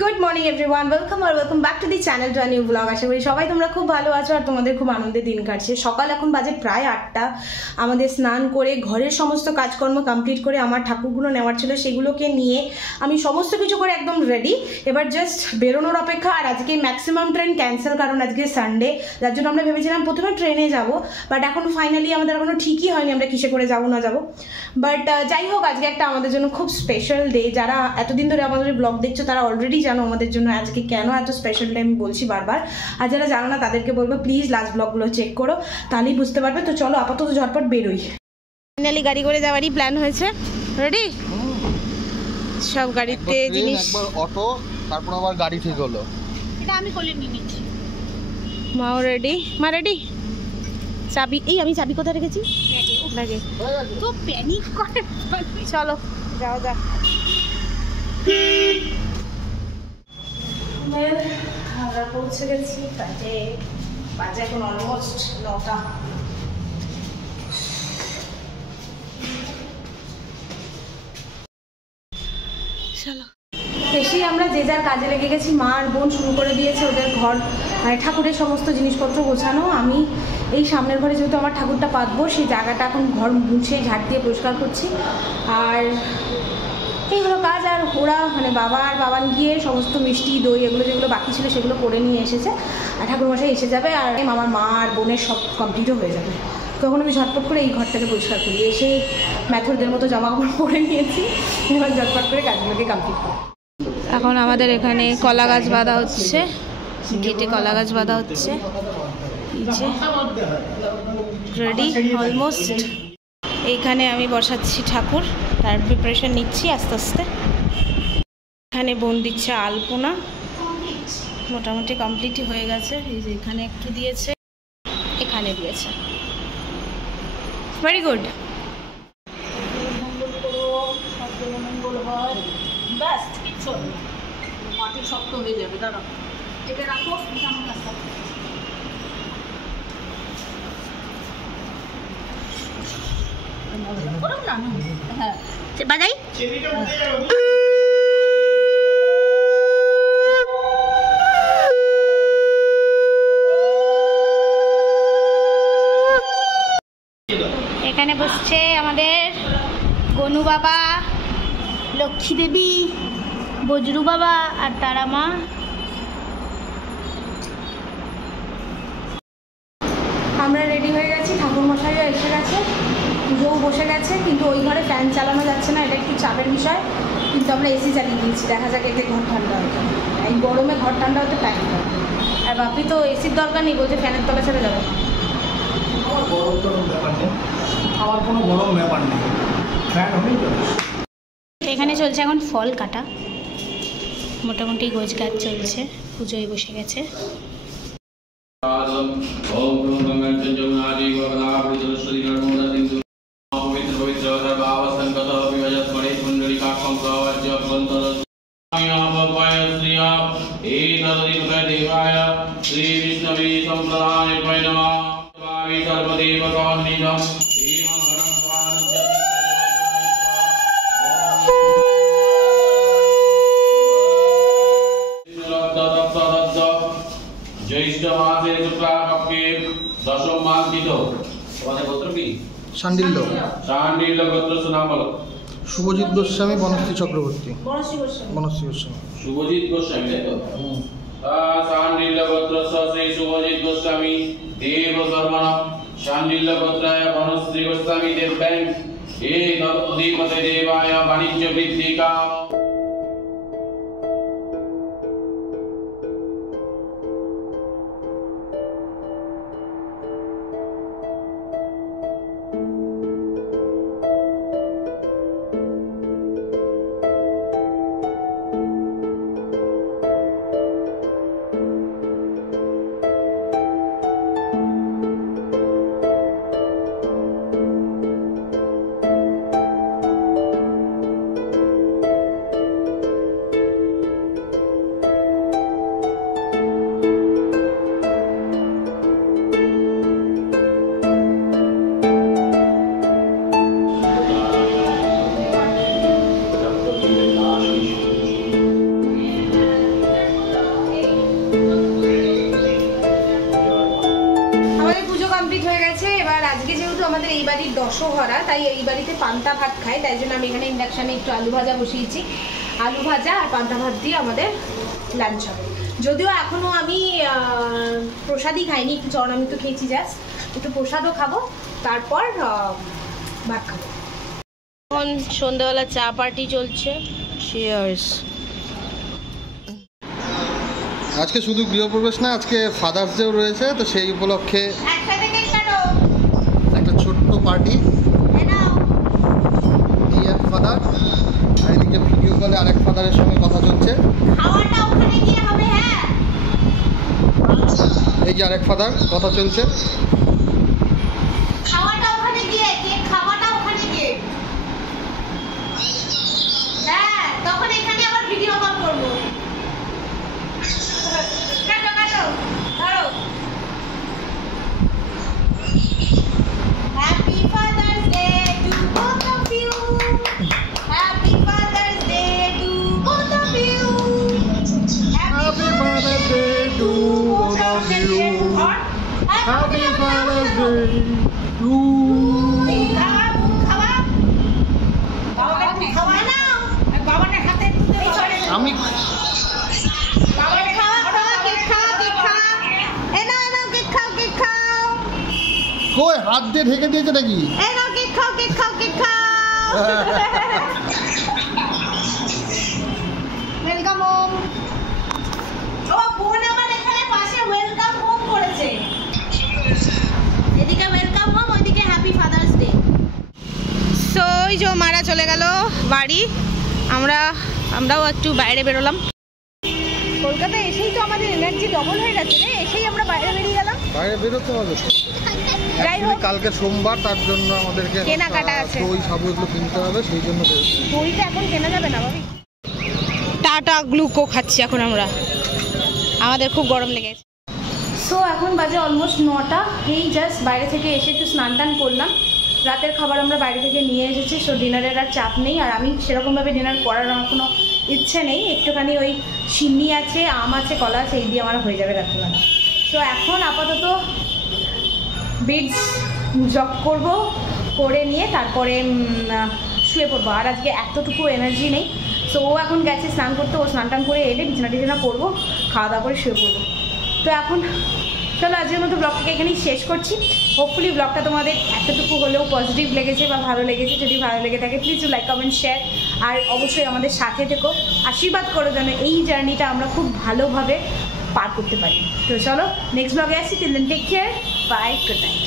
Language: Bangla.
Good morning everyone, welcome back to the channel to a new blog. আশা করি সবাই তোমরা খুব ভালো আছো আর তোমাদের খুব আনন্দের দিন কাটছে। সকাল এখন বাজে প্রায় 8টা। আমাদের স্নান করে ঘরের সমস্ত কাজকর্ম কমপ্লিট করে আমার ঠাকুরগুলো নেওয়ার ছিল, সেগুলোকে নিয়ে আমি সমস্ত কিছু করে একদম রেডি। এবার জাস্ট বেরোনোর অপেক্ষা। আর আজকে ম্যাক্সিমাম ট্রেন ক্যান্সেল, কারণ আজকে সানডে, যার জন্য আমরা ভেবেছিলাম প্রথমে ট্রেনে যাব, বাট এখন ফাইনালি আমাদের এখনো ঠিকই হয়নি আমরা কিসে করে যাবো না যাবো। বাট যাই হোক, আজকে একটা আমাদের জন্য খুব স্পেশাল ডে। যারা এতদিন ধরে আমাদের ব্লগ দেখছো তারা অলরেডি জানো আমাদের জন্য আজকে কেন এত স্পেশাল ডে, আমি বলছি বারবার। আর যারা জানো না তাদেরকে বলবো প্লিজ লাস্ট ব্লগগুলো চেক করো, তাহলেই বুঝতে পারবে। তো চলো আপাতত ঝটপট বেরোই। ফাইনালি গাড়ি করে যাওয়ারই প্ল্যান হয়েছে। রেডি সব গাড়িতে জিনিস, একবার অটো, তারপর আবার গাড়ি ঠিক হলো। এটা আমি কোলে নিয়ে নিচ্ছি। মাও রেডি, মা রেডি। চাবি, এই আমি চাবি কোথায় রেখেছি? ব্যাগে। তো প্যানিক করে। চলো যাও যাক। আমরা পৌঁছে গেছি, বাজে এখন অলমোস্ট 9টা। চলো এসেই আমরা যে যার কাজে লেগে গেছি। মা আর বোন শুরু করে দিয়েছে ওদের ঘর, মানে ঠাকুরের সমস্ত জিনিসপত্র গোছানো। আমি এই সামনের ঘরে যেহেতু আমার ঠাকুরটা পাতবো, সেই জায়গাটা এখন ঘর মুছে ঝাড় দিয়ে পরিষ্কার করছি। আর এই হলো কাজ। আর ওরা মানে বাবা আর বাবান গিয়ে সমস্ত মিষ্টি দই এগুলো যেগুলো বাকি ছিল সেগুলো করে নিয়ে এসেছে। আর ঠাকুরমশাই এসে যাবে, আর আমার মা আর বোনের সব কমপ্লিটও হয়ে যাবে। তখন আমি ঝটপট করে এই ঘরটাকে পরিষ্কার করি। এসে ম্যাথরদের মতো জামা কাপড় পরে নিয়েছি, এবার ঝটপট করে কাজগুলোকে কমপ্লিট করি। এখন আমাদের এখানে কলা গাছ বাঁধা হচ্ছে, গেটে কলা গাছ বাঁধা হচ্ছে। Ready almost. এইখানে আমি বসাচ্ছি ঠাকুর, তার প্রিপারেশন নিচ্ছি আস্তে আস্তে। এখানে বোন দিচ্ছে আলপনা, মোটামুটি কমপ্লিটই হয়ে গেছে। এই যে এখানে একটু দিয়েছে, এখানে দিয়েছে, ভেরি গুড। মাটি শক্ত হয়ে যাবে, দাঁড়াও এটা রাখো, এটা আমার কাছে। হ্যাঁ বাজাই। এখানে বসছে আমাদের গনু বাবা, লক্ষ্মী দেবী, বজরু বাবা আর তারা মা। আমরা রেডি হয়ে গেছি, ঠাকুরমশাইও এসে গেছে, পুজোও বসে গেছে। কিন্তু ওই ঘরে ফ্যান চালানো যাচ্ছে না, এটা একটু চাপের বিষয়। কিন্তু আমরা এসি চালিয়ে দিয়েছি, দেখা যাক এতে ঘর ঠান্ডা হতো। এই গরমে ঘর ঠান্ডা হতে টাইম লাগে। আর বাপি তো এসির দরকার নেই, বলছে ফ্যানের তলা ছেড়ে যাবে। আমার কোনো গরম ব্যাপার নেই, ফ্যান হলেই চলে। এখানে চলছে এখন ফল কাটা, মোটামুটি গোছ গাছ চলছে, পুজোয় বসে গেছে। জ্যৈষ্ঠ মাসে শুক্লাপক্ষে দশম মাস তিথ। তোমাদের গোত্র কি? শান্ডিল্য। শান্ডিল্য গোত্র সুনাম বলো। শুভজিৎ গোস্বামী, বনশ্রী চক্রবর্তী। বনশ্রী গোস্বামী। শুভজিৎ গোস্বামী, তাই তো? শান্ডিল্য গোত্র শ্রী শুভজিৎ গোস্বামী দেব কর্মণ। শান্ডিল্য গোত্রায় বনশ্রী গোস্বামী দেব্যাং এই অধিপতে দেবায় বাণিজ্য বৃদ্ধি কাম। আজকে যেহেতু আমাদের এই বাড়ির দশহরা, তাই এই বাড়িতে পান্তা ভাত খাই, তাই জন্য আমি এখানে ইন্ডাকশানে একটু আলু ভাজা বসিয়েছি। আলু ভাজা আর পান্তা ভাত দিয়ে আমাদের লাঞ্চ হবে। যদিও এখনও আমি প্রসাদই খাইনি, একটু চরণামৃত খেয়েছি, জাস্ট একটু প্রসাদও খাবো, তারপর ভাত খাবো। এখন সন্ধ্যাবেলা চা পার্টি চলছে। চিয়ার্স। আজকে শুধু গৃহপ্রবেশ না, আজকে ফাদার্স ডেও রয়েছে, তো সেই উপলক্ষে একটা ছোট্ট পার্টি। এই এক ফাদার, আর এদিকে ভিডিও কলে আরেক ফাদারের সঙ্গে কথা চলছে। এই যে আরেক ফাদার, কথা চলছে। Happy Father's Day to আমি কই হাত দিয়ে ঢেকে দিয়েছে নাকি? Welcome home. ও বোন আমার এখানে পাশে ওয়েলকাম হোম করেছে। এদিকে ওয়েলকাম হোম, ওইদিকে হ্যাপি ফাদার্স ডে। সো এই যে মারা চলে গেল বাড়ি, আমরাও একটু বাইরে বেরোলাম। কলকাতায় এসেই তো আমাদের এনার্জি ডবল হয়ে গেছে রে, এসেই আমরা বাইরে বেরিয়ে গেলাম। বাইরে বেরোতে হবে তো। যাই হোক, কালকে সোমবার, তার জন্য আমাদেরকে কেনাকাটা আছে, দই সাবু এগুলো কিনতে হবে, সেই জন্য বেরোচ্ছি। দইটা এখন কেনা যাবে না ভাবি। টাটা গ্লুকো খাচ্ছি এখন আমরা, আমাদের খুব গরম লেগেছে। সো এখন বাজে অলমোস্ট 9টা। এই জাস্ট বাইরে থেকে এসে একটু স্নান টান করলাম। রাতের খাবার আমরা বাইরে থেকে নিয়ে এসেছি, সো ডিনারের আর চাপ নেই। আর আমি সেরকমভাবে ডিনার করার আমার কোনো ইচ্ছে নেই, একটুখানি ওই সিন্নি আছে, আম আছে, কলা আছে, এই দিয়ে আমার হয়ে যাবে রাত্রিবেলা। সো এখন আপাতত বিটস জব করবো, করে নিয়ে তারপরে শুয়ে পড়বো। আর আজকে এতটুকু এনার্জি নেই। সো ও এখন গেছে স্নান করতে, ও স্নান টান করে এলে বিছানা টিছানা করবো, খাওয়া দাওয়া করে শুয়ে পড়বো। তো এখন চলো আজকের মতো ব্লগটাকে এখানেই শেষ করছি। হোপফুলি ব্লগটা তোমাদের এতটুকু হলেও পজিটিভ লেগেছে বা ভালো লেগেছে। যদি ভালো লেগে থাকে প্লিজ লাইক কমেন্ট শেয়ার, আর অবশ্যই আমাদের সাথে থেকো, আশীর্বাদ করো যেন এই জার্নিটা আমরা খুব ভালোভাবে পার করতে পারি। তো চলো নেক্সট ব্লগে আসছি, till then take care, bye, good night.